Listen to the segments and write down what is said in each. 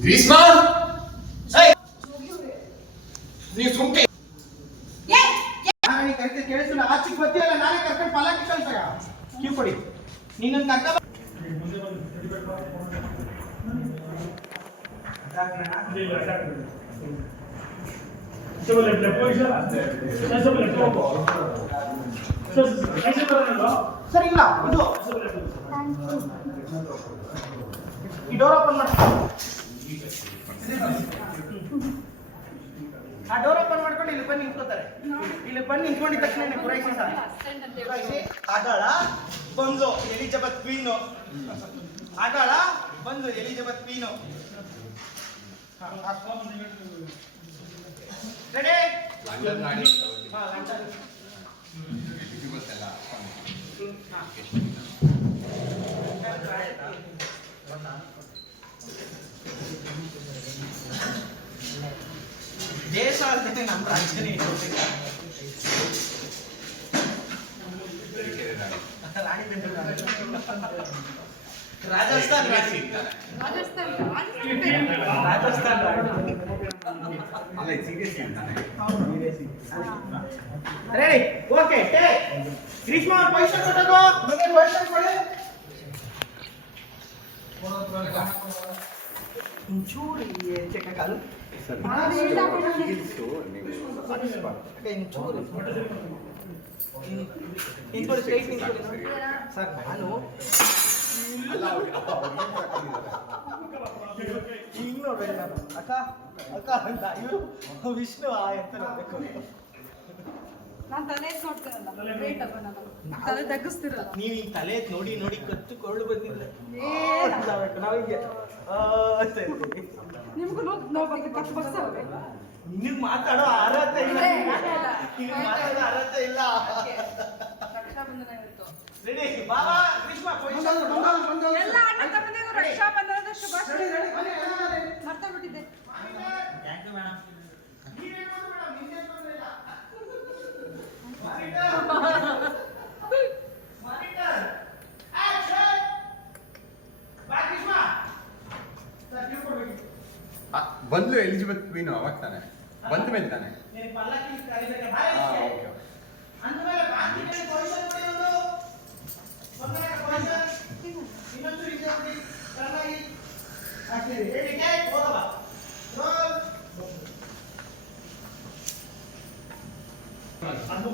ಗ್ರೀಷ್ಮ ನೀವು ಸುಮ್ಕೆ ನಾನು ಕರ್ಕೊಂಡು ಕೇಳಿಸಿಲ್ಲ ಆಚೆಗೆ ಗೊತ್ತಿಲ್ಲ ನಾನೇ ಕರ್ಕೊಂಡು ಪಲಾಕಿ ಕಳ್ಸಾಗ ಕ್ಯೂ ಕೊಡಿ ನಿನ್ನನ್ನು ಕರ್ಕ ಸರ್ ಇಲ್ಲ ಇದು ಈ ಡೋರ್ ಓಪನ್ ಮಾಡಿ. ಆ ಡೋರ್ ಓಪನ್ ಮಾಡ್ಕೊಂಡು ಇಲ್ಲಿ ಬಂದು ನಿಂತ್ಕೋತಾರೆ. ಇಲ್ಲಿ ಬಂದು ನಿಂತ್ಕೊಂಡಿದ ತಕ್ಷಣ ಪೂರೈಸಿ ಸರ್. ಬಂಜೋ ಆಗಾಳ ಬಂದು ಎಲಿಜಬತ್ ಕ್ವೀನು. ಆಗಾಳ ಬಂದು ಎಲಿಜಬತ್ ಕ್ವೀನು. ರೆಡಿ ಹಾ ದೇಶ ಅಲ್ಲದೆ ನಮ್ಮ ರಾಜ್ಯನೇ ಇಟ್ಕೊಳ್ಬೇಕು. ರಾಣಿ ಬೆಂಗಳೂರು ರಾಜಸ್ಥಾನ್ ರಾಣಿ Rajasthan ready okay take Greeshma ಅವ್ರ ಪೈಸೆ ಕೊಟ್ಟದು ನನಗೆ ಪೈಸೆ ಕೊಡಿ ಒಂಚೂರು ಈ ಹೆಚ್ಚೆ ಕಾಲು ಅಕ್ಕ, ಒಂಚೂರು ನಿಂತ್ಕೊಳ್ಳಿ ಸ್ಟ್ರೈಟ್ ನಿಂತ್ಕೊಳ್ಳಿ ಸರ್ ನಾನು ಈಗ ನೋಡ್ಬೇಕು ನಾನು. ಅಕ್ಕ ಅಕ್ಕ ಅಂತ ಇವರು ವಿಷ್ಣು ಆ ಅಂತ ನೋಡ್ಬೇಕು. ನಾನ್ ತಲೆ ನೋಡ್ತಿರಲ್ಲ ರೇಟ್ ಅಪ್ಪ ನಾನು. ತಲೆ ತಗ್ಗಿಸ್ತಿರಲ್ಲ. ನೀವು ಈ ತಲೆ ಎತ್ತ್ ನೋಡಿ ನೋಡಿ ಕತ್ತು ಕೊಳ್ಳು ಬಂದಿಲ್ಲ ನಾವು ಇರ್ತೀವಿ. ನಿಮ್ಗೂ ನೋಡ್ಬೇಕು ಕತ್ತು ನೀವು ಮಾತಾಡೋ ಅರ್ಹತೆ ಇಲ್ಲ. ನಿನಗ್ ಮಾತಾಡೋ ಅರ್ಹತೆ ಇಲ್ಲ. ರಕ್ಷಾಬಂಧನ ರೆಡಿ ಬಾಬಾ ಕೃಷ್ಣ ಎಲ್ಲ ಅಣ್ಣ ತಮ್ಮನಿಗೂ ರಕ್ಷಾಬಂಧನದ ಶುಭಾಶಯ ಬಂದ್ಲು ಎಲಿಜಬೆತ್ ಕ್ವೀನು ಅವಾಗ ತಾನೆ. ಬಂದ ಮೇಲೆ ತಾನೆ.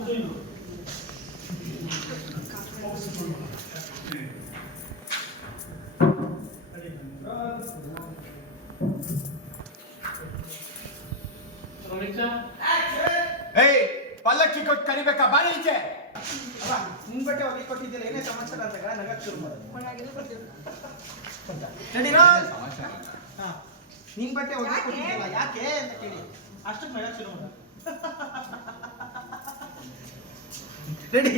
ನೀನು ಆಕ್ಷನ್. ಏಯ್ ಪಲ್ಲಕ್ಕಿ ಕೊಟ್ಟು ಕರಿಬೇಕಾ? ಬಾರಿ ಈಚೆ. ನಿನ್ ಬಟ್ಟೆ ಅವ್ರಿಗೆ ಕೊಟ್ಟಿದ್ದಿಲ್ಲ ಏನೇ ಸಮಾಚಾರ ಅಂತಾಗ ನಗಕ್ಕೆ ಶುರು ಮಾಡೋದು. ನಿನ್ ಬಟ್ಟೆ ಒಗಿ ಯಾಕೆ? ಯಾಕೆ ಅಂತ ಕೇಳಿ. ಅಷ್ಟಕ್ಕೆ ನಗಕ್ಕೆ ಶುರು ಮಾಡೋದು ರೆಡಿ.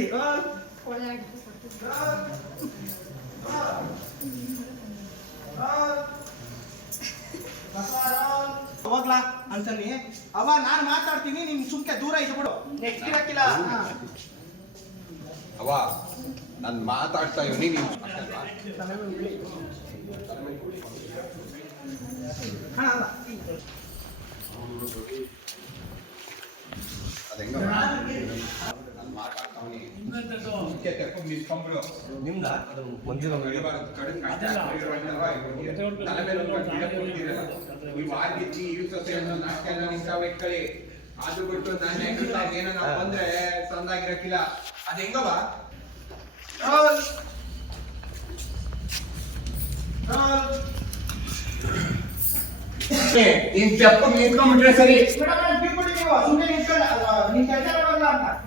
ಅಂತಾನೆ ಅವ ನಾನು ಮಾತಾಡ್ತೀನಿ ನೀನ್ ಸುಮ್ಕೆ ದೂರ ಇದ್ದು ಬಿಡು ನೆಕ್ಸ್ಟ್ ಇರಕ್ಕಿಲ್ಲ ಹಾ. ಅವ ನಾನು ಮಾತಾಡ್ತಾ ಇವ್ನಿ ನೀವು ಹಾ, ಅಲ್ಲ. ಅದ ಹೆಂಗ ನಿಮ್ದ ಮಂದಿರ ವಾರ್ಗಿಚ್ಚಿ, ಈ ಸೊಸೆ ನಾಟಕ ಎಲ್ಲ ನಿಂತಾವ ಇಟ್ಕೊಳ್ಳಿ. ಅದು ಬಿಟ್ಟು ನಾನು ಹೆಂಗಿಲ್ಲ ಏನೋ ಬಂದ್ರೆ ತಂದಾಗಿರಕ್ಕಿಲ್ಲ ಅದ ಹೆಂಗವ ನೀನ್ ಚಪ್ಪ ನಿಂತ್ಕೊಂಡ್ಬಿಟ್ರೆ ಸರಿ ಅಂತ